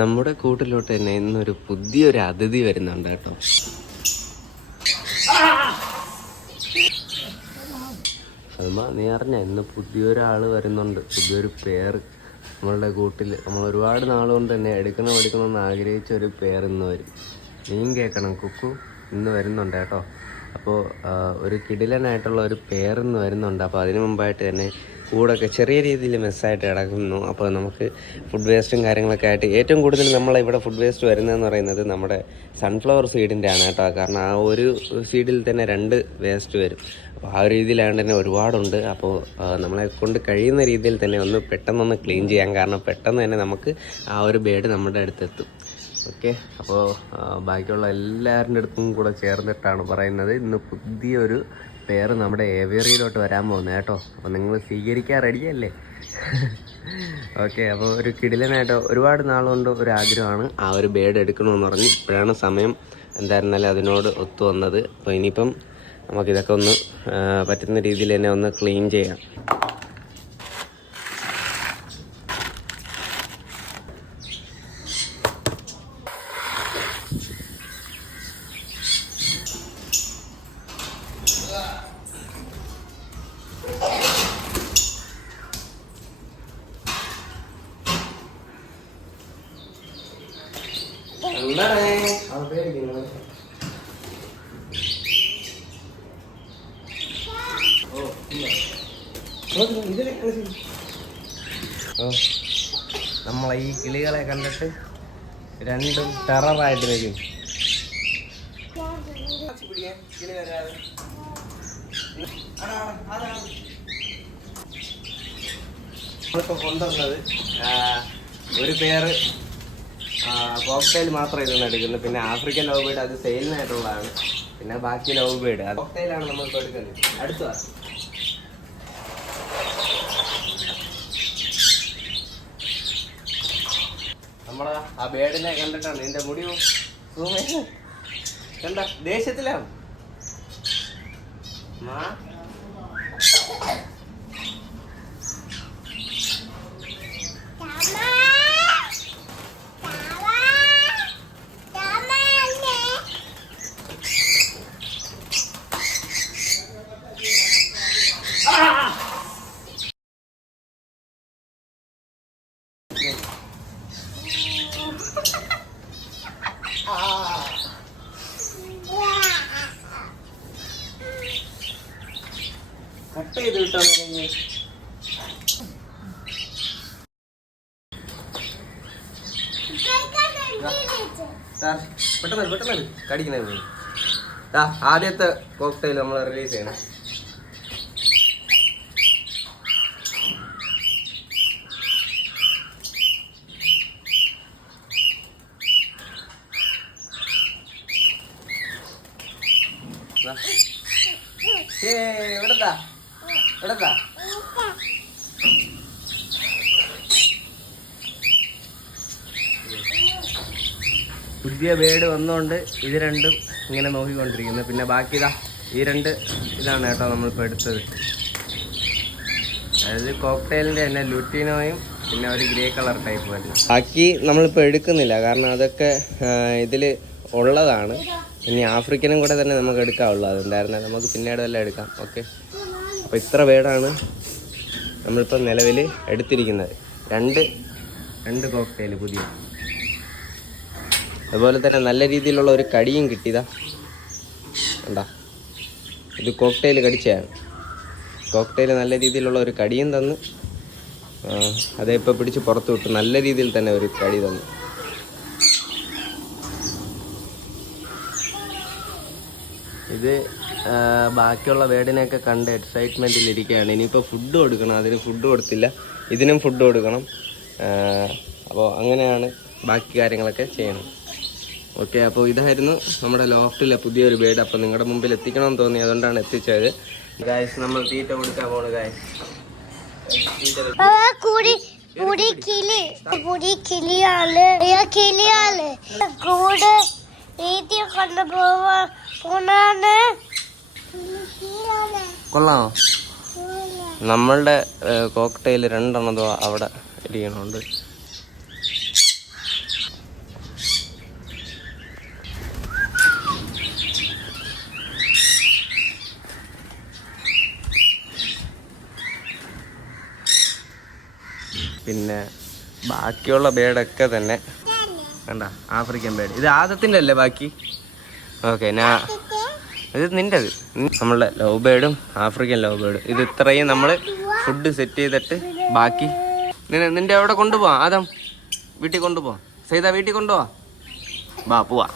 നമ്മുടെ കൂട്ടിലോട്ട് തന്നെ ഇന്നൊരു പുതിയൊരു അതിഥി വരുന്നുണ്ട് കേട്ടോ. സൽമ നീ അറിഞ്ഞ ഇന്ന് പുതിയൊരാൾ വരുന്നുണ്ട്. പുതിയൊരു പേര് നമ്മളുടെ കൂട്ടിൽ നമ്മൾ ഒരുപാട് നാളുകൊണ്ട് തന്നെ എടുക്കണം എടുക്കണം എന്ന് ആഗ്രഹിച്ച ഒരു പേർ ഇന്ന് വരും. നീയും കേൾക്കണം കുക്കു ഇന്ന് വരുന്നുണ്ട് കേട്ടോ. അപ്പോൾ ഒരു കിടിലനായിട്ടുള്ള ഒരു പേർ ഇന്ന് വരുന്നുണ്ട്. അപ്പോൾ അതിന് മുമ്പായിട്ട് തന്നെ കൂടൊക്കെ ചെറിയ രീതിയിൽ മെസ്സായിട്ട് കിടക്കുന്നു. അപ്പോൾ നമുക്ക് ഫുഡ് വേസ്റ്റും കാര്യങ്ങളൊക്കെ ആയിട്ട് ഏറ്റവും കൂടുതൽ നമ്മളെ ഇവിടെ ഫുഡ് വേസ്റ്റ് വരുന്നതെന്ന് പറയുന്നത് നമ്മുടെ സൺഫ്ലവർ സീഡിന്റെ ആണ് കേട്ടോ. കാരണം ആ ഒരു സീഡിൽ തന്നെ രണ്ട് വേസ്റ്റ് വരും. അപ്പോൾ ആ രീതിയിലായതുകൊണ്ട് തന്നെ ഒരുപാടുണ്ട്. അപ്പോൾ നമ്മളെ കൊണ്ട് കഴിയുന്ന രീതിയിൽ തന്നെ ഒന്ന് പെട്ടെന്നൊന്ന് ക്ലീൻ ചെയ്യാൻ കാരണം പെട്ടെന്ന് തന്നെ നമുക്ക് ആ ഒരു ബേഡ് നമ്മുടെ അടുത്തെത്തും. ഓക്കെ അപ്പോൾ ബാക്കിയുള്ള എല്ലാവരുടെ അടുത്തും കൂടെ ചേർന്നിട്ടാണ് പറയുന്നത്. ഇന്ന് പുതിയൊരു പേര് നമ്മുടെ ഏവേറിയിലോട്ട് വരാൻ പോകുന്നത് കേട്ടോ. അപ്പോൾ നിങ്ങൾ സ്വീകരിക്കാൻ റെഡിയല്ലേ ഓക്കെ അപ്പോൾ ഒരു കിടിലനായിട്ട് ഒരുപാട് നാളുകൊണ്ട് ഒരു ആഗ്രഹമാണ് ആ ഒരു ബേഡ് എടുക്കണമെന്ന് പറഞ്ഞ് ഇപ്പോഴാണ് സമയം എന്തായിരുന്നാലും അതിനോട് ഒത്തു വന്നത്. അപ്പോൾ ഇനിയിപ്പം നമുക്കിതൊക്കെ ഒന്ന് പറ്റുന്ന രീതിയിൽ തന്നെ ഒന്ന് ക്ലീൻ ചെയ്യാം. ഓ നമ്മളെ ഈ കിളികളെ കണ്ടിട്ട് രണ്ടും ടെററായിട്ട് വരും. നമ്മളിപ്പോ കൊണ്ടുവന്നത് ഒരു പേര് കോക്ടെയിൽ മാത്രം ഇതൊന്നും എടുക്കുന്നത്. പിന്നെ ആഫ്രിക്കൻ ലവ് ബേഡ് അത് സെയിലിനായിട്ടുള്ളതാണ് പിന്നെ ബാക്കി ലവ് ബേഡ് അത് കോക്ടെയിലാണ് നമ്മൾ ഇപ്പോൾ എടുക്കുന്നത്. അടുത്ത നമ്മളാ ആ ബേഡിനെ കണ്ടിട്ടാണ് നിന്റെ മുടി. കണ്ട? ദേഷ്യത്തിലാണ് മാ. കട്ട് ചെയ്ത് തുടങ്ങി സാർ പെട്ടെന്ന് പെട്ടെന്ന് കടിക്കുന്നത് ആദ്യത്തെ കോക്ടൈൽ നമ്മൾ റിലീസ് ചെയ്യണം. ഏയ്, ഇവിടെത്താ ഇവിടെത്താ പുതിയ വേട് വന്നുകൊണ്ട് ഇത് രണ്ടും ഇങ്ങനെ നോക്കിക്കൊണ്ടിരിക്കുന്നു. പിന്നെ ബാക്കി ഇതാ ഈ രണ്ട് ഇതാണ് കേട്ടോ നമ്മളിപ്പോൾ എടുത്തത്. അതായത് കോക്ടെയിലിന്റെ തന്നെ ലുട്ടിനോയും പിന്നെ ഒരു ഗ്രേ കളർ ടൈപ്പ് വരും ബാക്കി നമ്മളിപ്പോൾ എടുക്കുന്നില്ല. കാരണം അതൊക്കെ ഇതിൽ ഉള്ളതാണ്. ഇനി ആഫ്രിക്കനും കൂടെ തന്നെ നമുക്ക് എടുക്കാവുള്ളൂ. അതുണ്ടായിരുന്നാൽ നമുക്ക് പിന്നീട് വല്ലതും എടുക്കാം. ഓക്കെ? അപ്പോൾ ഇത്ര ബേഡാണ് നമ്മളിപ്പോൾ നിലവിൽ എടുത്തിരിക്കുന്നത്. രണ്ട് രണ്ട് കോക്ടെയിൽ പുതിയ. അതുപോലെ തന്നെ നല്ല രീതിയിലുള്ള ഒരു കടിയും കിട്ടിയതാ. എന്താ ഇത് കോക്ടെയിൽ കടിച്ചതാണ് കോക്ടെയിൽ നല്ല രീതിയിലുള്ള ഒരു കടിയും തന്ന്. അതേ ഇപ്പോൾ പിടിച്ച് പുറത്തു വിട്ടു. നല്ല രീതിയിൽ തന്നെ ഒരു കടി തന്നു. ഇത് ബാക്കിയുള്ള വേടിനെയൊക്കെ കണ്ട് എക്സൈറ്റ്മെന്റിൽ ഇരിക്കുകയാണ്. ഇനിയിപ്പോൾ ഫുഡ് കൊടുക്കണം. അതിന് ഫുഡ് കൊടുത്തില്ല. ഇതിനും ഫുഡ് കൊടുക്കണം. അപ്പോൾ അങ്ങനെയാണ് ബാക്കി കാര്യങ്ങളൊക്കെ ചെയ്യണം ഓക്കെ അപ്പോൾ ഇതായിരുന്നു നമ്മുടെ ലോഫ്റ്റിലെ പുതിയൊരു ബേഡ് അപ്പോൾ നിങ്ങളുടെ മുമ്പിൽ എത്തിക്കണമെന്ന് തോന്നി. അതുകൊണ്ടാണ് എത്തിച്ചത്. ഗായസ് നമ്മൾ തീറ്റ കൊടുക്കാൻ പോണ് ഗായ്സ് കുടി കിളി കൊണ്ടുപോവാ. പോണാണ് കൊള്ളാം നമ്മളുടെ കോക്ടെയിൽ രണ്ടെണ്ണതോ അവിടെ ഇരിക്കണുണ്ട്. പിന്നെ ബാക്കിയുള്ള ബേഡൊക്കെ തന്നെ. കണ്ട ആഫ്രിക്കൻ ബേഡ് ഇത് ആദത്തിന്റെ അല്ലേ ബാക്കി? ഓക്കെ ഞാൻ ഇത് നിന്റെത് നമ്മളുടെ ലവ് ബേഡും ആഫ്രിക്കൻ ലവ് ബേർഡും ഇത് ഇത്രയും നമ്മൾ ഫുഡ് സെറ്റ് ചെയ്തിട്ട് ബാക്കി. നിന്റെ അവിടെ കൊണ്ടുപോവാം. ആദം വീട്ടിൽ കൊണ്ടുപോവാം. സൈത വീട്ടിൽ കൊണ്ടുപോവാ? ബാ പോവാ.